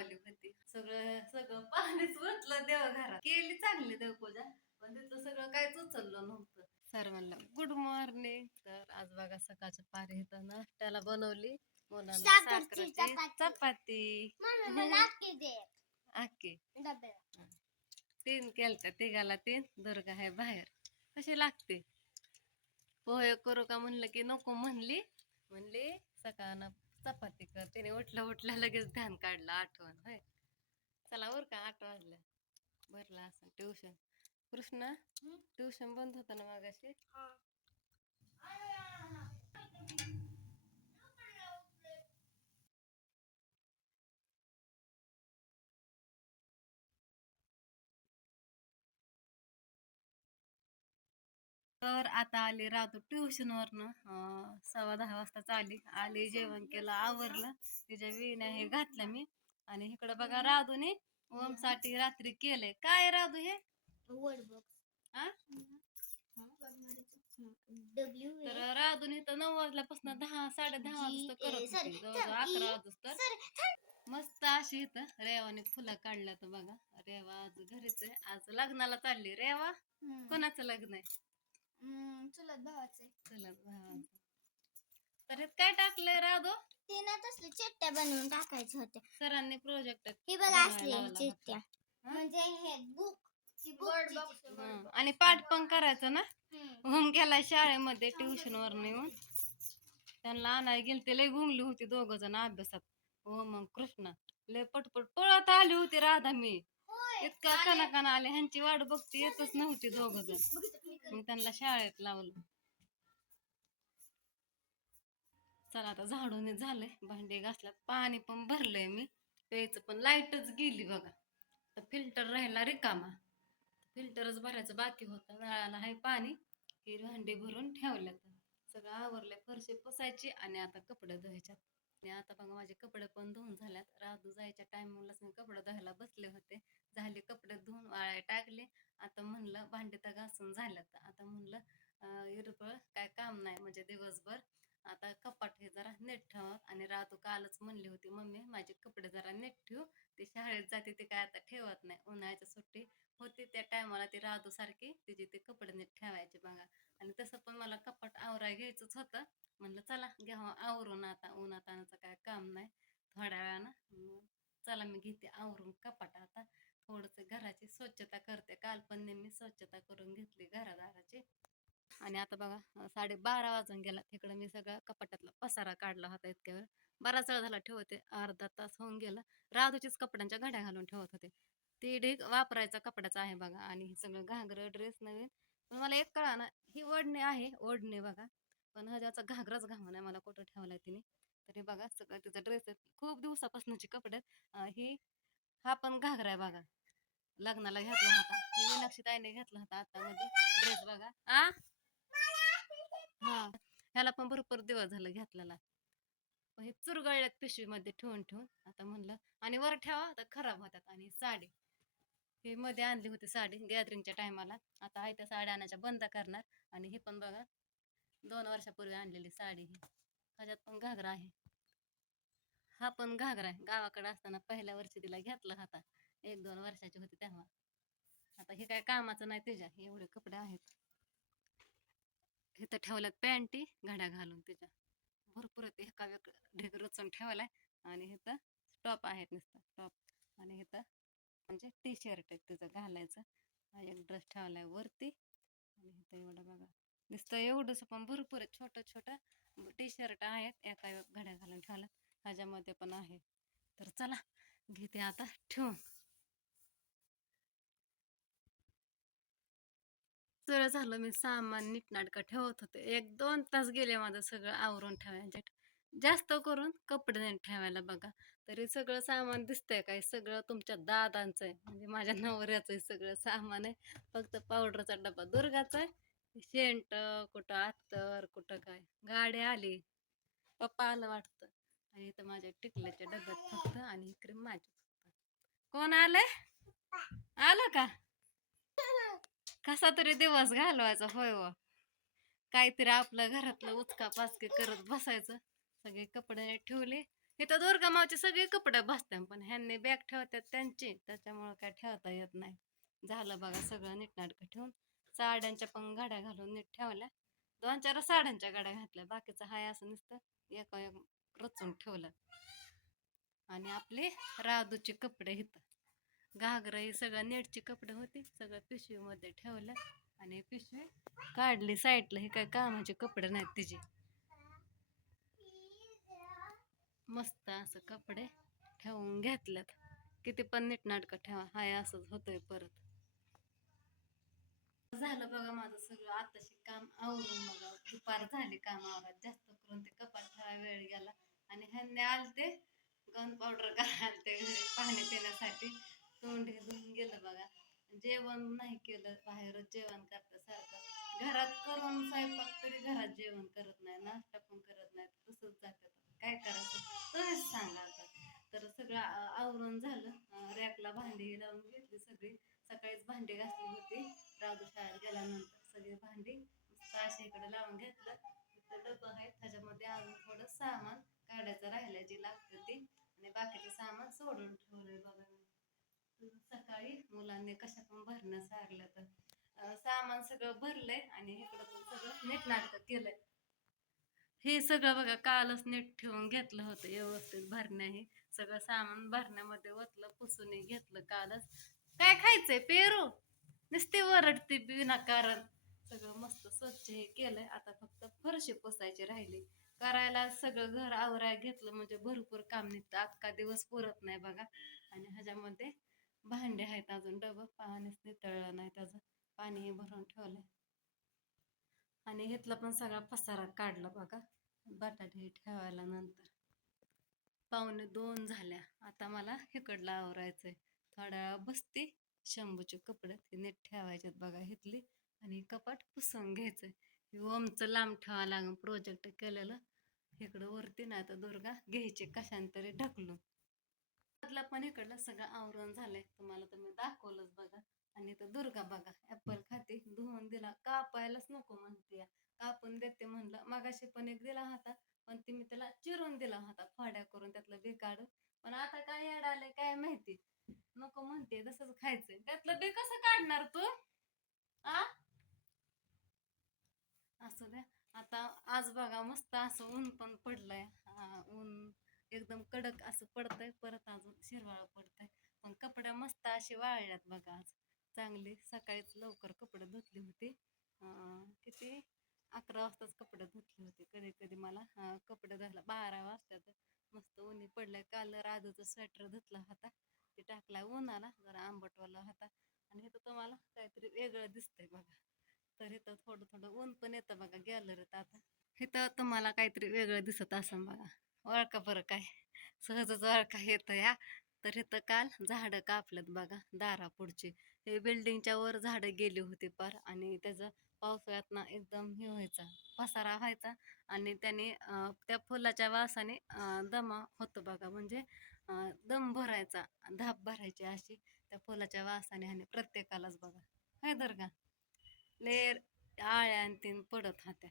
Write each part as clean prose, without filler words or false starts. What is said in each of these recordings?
लावली होती. सगळं सगळं पाणीच वतलं देवघरात. केली चांगली देवपूजा, पण तिथं सगळं काहीच उचललं नव्हतं. सर्वांना गुड मॉर्निंग. तर आज बघा सकाळचं पारी इथं नाश्त्याला बनवली मुलांना साखरेची चपाती. आके 3 केलत्या, तिघाला 3. दुर्गा आहे बाहेर. कशी लागते? पोहे करू का म्हणलं की नको म्हणली. म्हणली सकाळनं चपाती कर. तिने उठल्या उठल्या लगेच ध्यान काढलं, आठवण होय. चला बर का 8 वाजल्या. भरला असं ट्युशन. कृष्णा ट्युशन बंद होतं ना मागाशी. तर आता आली राहतो ट्युशन वरनं. 10:15 वाजताच आली. आली जेवण केलं, आवरलं. तिच्या विण्या हे घातल्या मी. आणि इकडं बघा राधूने ओम साठी रात्री केलंय. काय राधू हे? आ? तर राधून इथं 9 वाजल्यापासून 10 10:30 वाजता करत होती. जवळजवळ 11 वाजता. मस्त अशी इथं रेवाने फुलं काढल्या तर बघा. रेवा आज घरीच आहे. आज लग्नाला चालली. रेवा कोणाचं लग्न आहे? चुलत भावाचं. तर काय टाकलंय राधो? तिने तसले चिट्ट्या बनवून टाकायचे होते. सरांनी प्रोजेक्ट ही बघा असले चिट्ट्या, म्हणजे हे बुक आणि पाठ पण करायचं ना. होम गेला शाळेमध्ये ट्युशन वर येऊन. त्यांना आणायला गेल ते लय गुंगली होती दोघ जण अभ्यासात. हो मग कृष्णा लय पटपट पळत आली होती राधा. मी इतका कणाकणा आले, ह्यांची वाट बघते येतच नव्हती दोघ जण. मग त्यांना शाळेत लावलं. चला आता झाडून झालंय, भांडे घासल्यात, पाणी पण भरलंय मी प्यायचं, पण लाईटच गेली बघा. तर फिल्टर राहिला रिकामा. फिल्टरच भरायचं बाकी होतं. नळाला आहे पाणी. ही भांडी भरून ठेवल्यात. सगळं आवरलंय, फरशी पुसायची आणि आता कपडे धुवायच्यात. आणि आता बघा माझे कपडे पण धुवून झाल्यात. राधू जायच्या टायमिंगलाच मी कपडे धुवायला बसले होते. झाले कपडे धुवून वाळाय टाकले. आता म्हणलं भांडी तर घासून झाल्यात. आता म्हणलं इरबळ काय काम नाही म्हणजे दिवसभर. आता कपाट हे जरा नीट ठेवा. आणि राधू कालच म्हणली होती मम्मी माझे कपडे जरा नीट ठेव. ते शाळेत जाते ते काय आता ठेवत नाही. उन्हाळ्याच्या सुट्टी होती त्या टायमाला ती राधू सारखी तिचे ते कपडे नीट ठेवायचे बघा. आणि तसं पण मला कपाट आवराय घ्यायचंच होतं. म्हणलं चला घ्यावं आवरून, आता उन्हात आणायचं काय काम नाही. थोड्या वेळानं चला मी घेते आवरून कपाट. आता थोडंसं घराची स्वच्छता करते. काल पण नेहमी स्वच्छता करून घेतली घरादाराची. आणि आता बघा 12:30 वाजून गेला. तिकडं मी सगळा कपाटातला पसारा काढला होता इतक्या वेळ. बराच वेळ झाला ठेवते, अर्धा तास होऊन गेला. राधूचीच कपड्यांच्या घड्या घालून ठेवत होते. ते ढीग वापरायचा कपड्याचा आहे बघा. आणि हे सगळं घागरं ड्रेस नवीन. पण मला एक कळा ना, ही ओढणी आहे ओढणी बघा, पण ह्याचा घागराच घामा नाही मला कुठं ठेवलाय तिने. तरी बघा सगळं तिचा ड्रेस आहे, खूप दिवसापासूनची कपडे आहेत. हा पण घागरा आहे बघा, लग्नाला घेतला होता. मीनाक्षी ताईने घेतला होता आता मध्ये ड्रेस बघा. हा ह्याला पण भरपूर दिवस झालं घेतलेला. हे चुरगळल्यात पिशवीमध्ये ठेवून ठेवून. आता म्हणलं आणि वर ठेवा आता खराब होतात. आणि साडी ही मध्ये आणली होती साडी गॅदरिंगच्या टायमाला. आता आहे त्या साड्या आणायच्या बंद करणार. आणि हे पण बघा 2 वर्षापूर्वी आणलेली साडी. ही ह्याच्यात पण घागरा आहे. हा पण घागरा आहे, गावाकडे असताना पहिल्या वर्षी तिला घेतला होता. 1-2 वर्षाची होती तेव्हा. आता हे काय कामाचं नाही तिच्या, एवढे कपडे आहेत. इथं ठेवल्यात पॅन्टी घड्या घालून तिच्या भरपूर आहेत. एका ढेग रचून ठेवलाय. आणि इथं टॉप आहेत नुसतं टॉप. आणि इथं म्हणजे टी शर्ट आहे तिचं घालायचं. हा एक ड्रेस ठेवलाय वरती. आणि इथं एवढं बघा नुसतं एवढंच, पण भरपूर आहे. छोटं छोटं टी शर्ट आहेत एका घड्या घालून ठेवला. ह्याच्यामध्ये पण आहे. तर चला घेते आता ठेवून. तर झालं मी सामान नीटनाटकं ठेवत होते. 1-2 तास गेले माझं सगळं आवरून ठेवायच्यात. जास्त करून कपडे नाही ठेवायला बघा. तरी सगळं सामान दिसतंय काय, सगळं तुमच्या दादांचं आहे, म्हणजे माझ्या नवऱ्याचं आहे सगळं सामान आहे. फक्त पावडरचा डबा दुर्गाचा आहे. शेंट कुठं अत्तर कुठं काय. गाडी आली, पप्पा आलं वाटतं. आणि इथं माझ्या टिकल्याच्या डब्यात फक्त आणि क्रीम माझी. कोण आलंय? आलं का? कसा तरी दिवस घालवायचा होय व. काहीतरी आपलं घरातलं उचका पाचके करत बसायचं. सगळे कपडे ठेवले. इथं दुर्गा मावचे सगळे कपडे बसतात पण ह्यांनी बॅग ठेवतात त्यांची, त्याच्यामुळं काय ठेवता येत नाही. झालं बघा सगळं नीटनाटकं ठेवून. साड्यांच्या पण गाड्या घालून नीट ठेवल्या. 2-4 साड्यांच्या गाड्या घातल्या, बाकीचं हाय असं नुसतं एक एक रचून ठेवलं. आणि आपले राधूचे कपडे इथं घागरा ही सगळं नेटची कपडे होती, सगळं पिशवीमध्ये ठेवलं. आणि पिशवी काढली साईडला, हे काय कामाचे कपडे नाहीत तिचे. मस्त असं कपडे ठेवून घेतल्यात. किती पण नीटनाटकं ठेवा, हाय असंच होतंय परत. झालं बघा माझं सगळं आताशी काम आवरून, बघा दुपार झाली काम आवरात, जास्त करून ते कपाट ठेवाय वेळ गेला. आणि ह्यांनी आलते गन पावडर करायला आलते घरी पाणी पिण्यासाठी. तोंड हे धुवून गेलं बघा. जेवण नाही केलं, बाहेरच जेवण करतं सारखं. घरात करून स्वयंपाक तरी घरात जेवण करत नाही, नाश्ता पण करत नाही, तसंच जातात. काय करायचं तुम्हीच सांगा आता. तर सगळं आवरून झालं. रॅकला भांडी लावून घेतली सगळी. सकाळीच भांडी घासली होती, राजू शाळेत गेल्यानंतर सगळी भांडी मस्त अशी इकडे लावून घेतलं. तिथं डब्बा आहे, त्याच्यामध्ये अजून थोडं सामान काढायचं राहिलं जे लागतं ते. आणि बाकीचं सामान सोडून ठेवलंय बघा मी. सकाळी मुलांनी कशा पण भरणं सारलं तर सामान सगळं भरलंय. आणि इकडं पण सगळं नीटनाटकं केलंय. हे सगळं बघा कालच नीट ठेवून घेतलं होतं व्यवस्थित. भरण्या हे सगळं सामान भरण्यामध्ये ओतलं, पुसून घेतलं कालच. काय खायचंय पेरू? नुसते वरडते विनाकारण. सगळं मस्त स्वच्छ हे केलंय, आता फक्त फरशी पुसायची राहिली. करायला सगळं घर आवराय घेतलं म्हणजे भरपूर काम निघतं, अख्खा दिवस पुरत नाही बघा. आणि ह्याच्यामध्ये भांडे आहेत अजून, डबं पाणीच नितळलं नाही त्याचं, पाणी भरून ठेवलंय. आणि घेतला पण सगळा पसारा काढला बघा बटाटे ठेवायला. नंतर 1:45 झाल्या, आता मला हिकडला आवरायचंय. थोड्या वेळा बसते, शंभूचे कपडे ते नीट ठेवायचेत बघा हिथली. आणि कपाट पुसून घ्यायचंय. ओमचं लांब ठेवा लागून प्रोजेक्ट केलेलं, इकडं वरती नाही तर दुर्गा घ्यायचे कशांतरी ढकलून. त्यातला पण इकडलं सगळं आवरण झालंय, तुम्हाला तर मी दाखवलंच बघा. आणि तर दुर्गा बघा ऍपल खाते, धुवून दिला, कापायलाच नको म्हणते. कापून देते म्हणलं, मगाशी पण एक दिला होता, पण ती मी त्याला चिरून दिला होता फाड्या करून त्यातलं बी काढून. पण आता काय येड आलंय काय माहिती, नको म्हणते, तसंच खायचंय. त्यातलं बी कसं काढणार तू? आ असू द्या. आता आज बघा मस्त असं ऊन पण पडलंय. ऊन एकदम कडक असं पडतंय, परत अजून शिरवाळ पडतंय. पण कपडे मस्त अशी वाळल्यात बघा आज. चांगली सकाळीच लवकर कपडे धुतली होती. किती 11 वाजताच कपडे धुतले होते. कधी कधी मला कपडे धुवायला 12 वाजतात. मस्त ऊनी पडलंय. काल राजूचा स्वेटर धुतला होता, ते टाकला उन्हाला, जरा आंबटवाला होता. आणि हे तर तुम्हाला काहीतरी वेगळं दिसतंय बघा. तर इथं थोडं थोडं ऊन पण येतं बघा गॅलरीत आता. इथं तुम्हाला काहीतरी वेगळं दिसत असेल बघा, ओळखा बरं काय, सहजच ओळखा येतं या. तर इथं काल झाडं कापल्यात बघा दारापुढची. हे बिल्डिंगच्या वर झाडं गेली होती पार, आणि त्याचं पावसाळ्यात ना एकदम हे व्हायचा, पसारा व्हायचा. आणि त्याने त्या फुलाच्या वासाने दमा होतो बघा, म्हणजे दम भरायचा, धाप भरायची अशी त्या फुलाच्या वासाने. आणि प्रत्येकालाच बघा काय दर का लेर आळ्या आणि तीन पडत होत्या.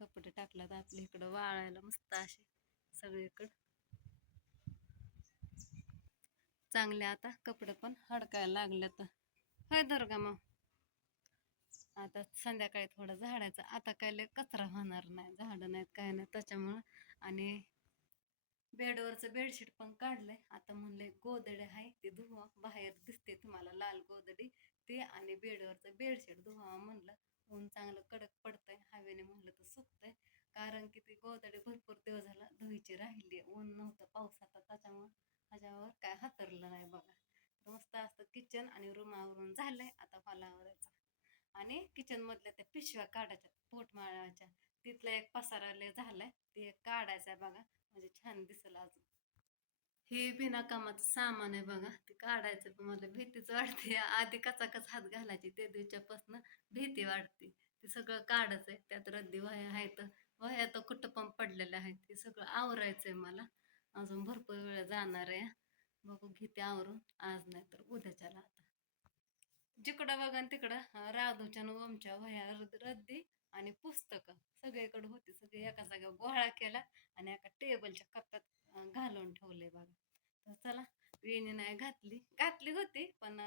कपडे टाकल्यात आपल्या इकडं वाळायला मस्त असे सगळीकडं चांगले. आता कपडे पण हडकायला लागल्यात. होय दुर्गा मग आता संध्याकाळी थोडं झाडायचं, आता काय लय कचरा होणार नाही, झाडं नाहीत काय नाही त्याच्यामुळं. आणि बेडवरचं बेडशीट पण काढलंय. आता म्हणलंय गोदडे आहे ते धुवा, बाहेर दिसते तुम्हाला लाल गोदडी ते. आणि बेडवरचं बेडशीट धुवा म्हणलं, ऊन चांगलं कडक पडतंय, हवेने म्हणलं तर सुकतंय. कारण की ती गोदडी भरपूर दिवस झाला धुवीची राहिली, ऊन नव्हतं पावसाचं, त्याच्यामुळं ह्याच्यावर काय हातरलं नाही बघा. तर मस्त असतं किचन आणि रूम आवरून झालंय, आता मला आवरायचं. आणि किचन मधल्या त्या पिशव्या काढायच्या पोटमाळ्याच्या, तिथला एक पसारा लय झालाय, ते एक काढायचं आहे बघा, म्हणजे छान दिसेल अजून. हे बिना कामाचं सामान आहे बघा, ते काढायचं पण मला भीतीच वाटते. आधी कचाकच हात घालायची, ते दिवसापासून भीती वाटते. ते सगळं काढायचंय, त्यात रद्दी वह्या आहेत, वह्या तर कुठं पण पडलेल्या आहेत, ते सगळं आवरायचंय मला. अजून भरपूर वेळ जाणार आहे. बघू घेते आवरून, आज नाही तर उद्याच्याला. आता जिकडं बघा तिकडं राधूच्या न ओमच्या वह्या रद्दी आणि पुस्तकं सगळीकडे होती, सगळी एका जागेवर गोळा केला आणि एका टेबलच्या कप्प्यात घालून ठेवले बघा. तर चला, वेणी नाही घातली, घातली होती पण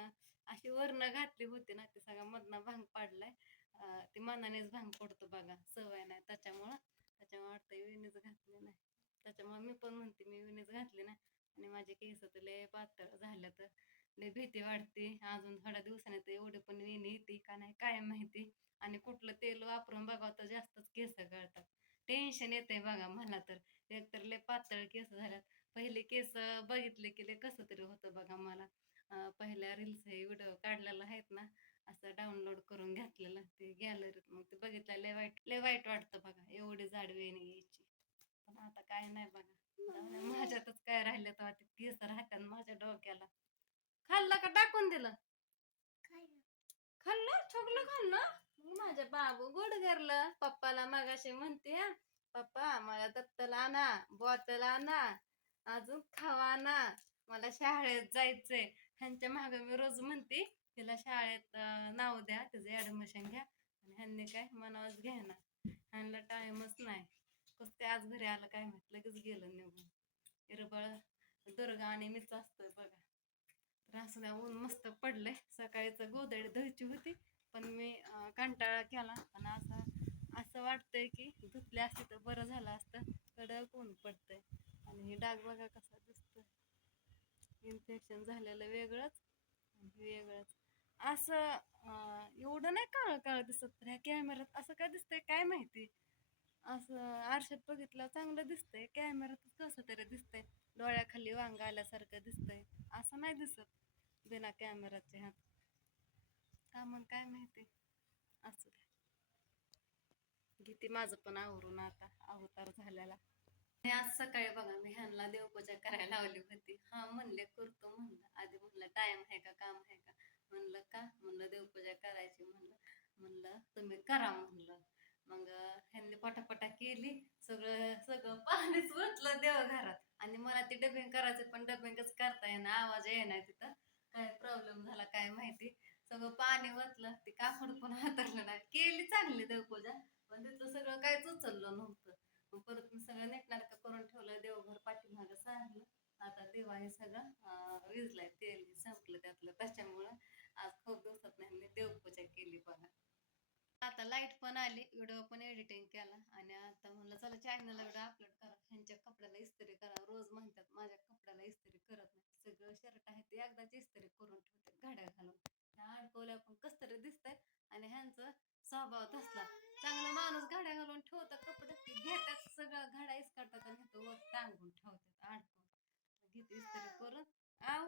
अशी वरनं घातली होती ना, ते सगळा मधनं भांग पाडलाय. ती मनानेच भांग पडतो बघा, सवय नाही त्याच्यामुळं वाटतं वेणीच घातली नाही. त्याच्यामुळे मी पण म्हणते मी वेणीच घातली नाही. आणि माझे केस तर लय पातळ झालं, तर लय भीती वाटते अजून थोड्या दिवसाने तर एवढी पण वेणी येते का नाही काय माहिती. आणि कुठलं तेल वापरून बघा तर जास्तच केस गळतात. टेन्शन येतंय बघा मला तर. एकतर लय पातळ केस झाल्यात. पहिले केस बघितले की लय कसं तरी होतं बघा मला. पहिल्या रील्स हे व्हिडिओ काढलेला आहेत ना, असं डाउनलोड करून घेतलेलं ते गॅलरीत, मग ते बघितलं लय वाईट वाटतं बघा, एवढी जाड वेणी यायची. पण आता काय नाही बघा, जाऊ द्या, माझ्यातच काय राहिलं तेव्हा ते केस राहत्यान माझ्या डोक्याला. खाल्लं का टाकून दिलं? खाल्लं छोकलं खाल्लं. मग माझ्या बाबू गोड करलं पप्पाला मगाशी म्हणते पप्पा मला दत्तल आणा, बॉटल आणा, अजून खावा आणा, मला शाळेत जायचंय. ह्यांच्या माग मी रोज म्हणते तिला शाळेत नाव द्या, तिचं ऍडमिशन घ्या, आणि ह्यांनी काय मनावच घ्यायना. ह्यांना टाइमच नाही. कसं ते आज घरी आलं काय माहित, लगेच गेलं निघून. इरबळ दुर्गा आणि मीच असतोय बघा. तर असं द्या, ऊन मस्त पडलंय. सकाळीच गोधडी धुवायची होती पण मी कंटाळा केला. आणि असं असं वाटतंय की धुतली असती तर बरं झालं असतं. कडक ऊन पडतंय. आणि हे डाग बघा कसा दिसतोय, इन्फेक्शन झालेलं वेगळंच आणि हे वेगळंच. असं एवढं नाही काळं काळं दिसत, तर ह्या कॅमेऱ्यात असं काय दिसतंय काय माहिती. असं आरशात बघितलं चांगलं दिसतंय, कॅमेऱ्यात कसं तरी दिसतंय. डोळ्याखाली वांग आल्यासारखं दिसतंय. असं नाही दिसत बिना कॅमेराच्या ह्यात. का मग काय माहिती. असं किती माझं पण आवरून आता अवतार झालेला. आणि आज सकाळी बघा मी ह्यांना देवपूजा करायला लावली होती. हा म्हणले करतो म्हणलं, आधी म्हणलं टाइम आहे का, काम आहे का. म्हणलं का, म्हणलं देवपूजा करायची, म्हणलं म्हणलं तुम्ही करा म्हणलं. मग ह्यांनी पटापटा केली. सगळं सगळं पाणीच ओतलं देवघरात. आणि मला ते डबिंग करायचं पण डबिंगच करता येईना, आवाज येईना तिथं. काय प्रॉब्लेम झाला काय माहिती. सगळं पाणी ओतलं, ते कापड पण हातरलं नाही. केली चांगली देवपूजा, पण तिथलं सगळं काहीच उचललं नव्हतं. मग परत मी सगळं नीटनाटकं करून ठेवलं, देवघर पाठीमागं सारलं. आता दिवाळी सगळं विजलाय, तेल संपलं त्यातलं, त्याच्यामुळं आज खूप दिवसात नाही देवपूजा केली बघा. आता लाईट पण आली, व्हिडिओ पण एडिटिंग केला. आणि आता म्हणलं चला चॅनलला व्हिडिओ अपलोड करा. ह्यांच्या कपड्याला इस्त्री करा, रोज म्हणतात माझ्या कपड्याला इस्त्री करत नाही. सगळं शर्ट आहे ते एकदाच इस्त्री करून ठेवते घड्या घालून. ह्या अडकवल्या पण कस तरी दिसतंय. आणि ह्यांचं स्वभाव तसला, चांगला माणूस घड्या घालून ठेवतं कपडे, ते घेतात सगळं घड्या इसकाटतात आणि इथं वर टांगून ठेवतात अडकून. घेते इस्त्री करून. आव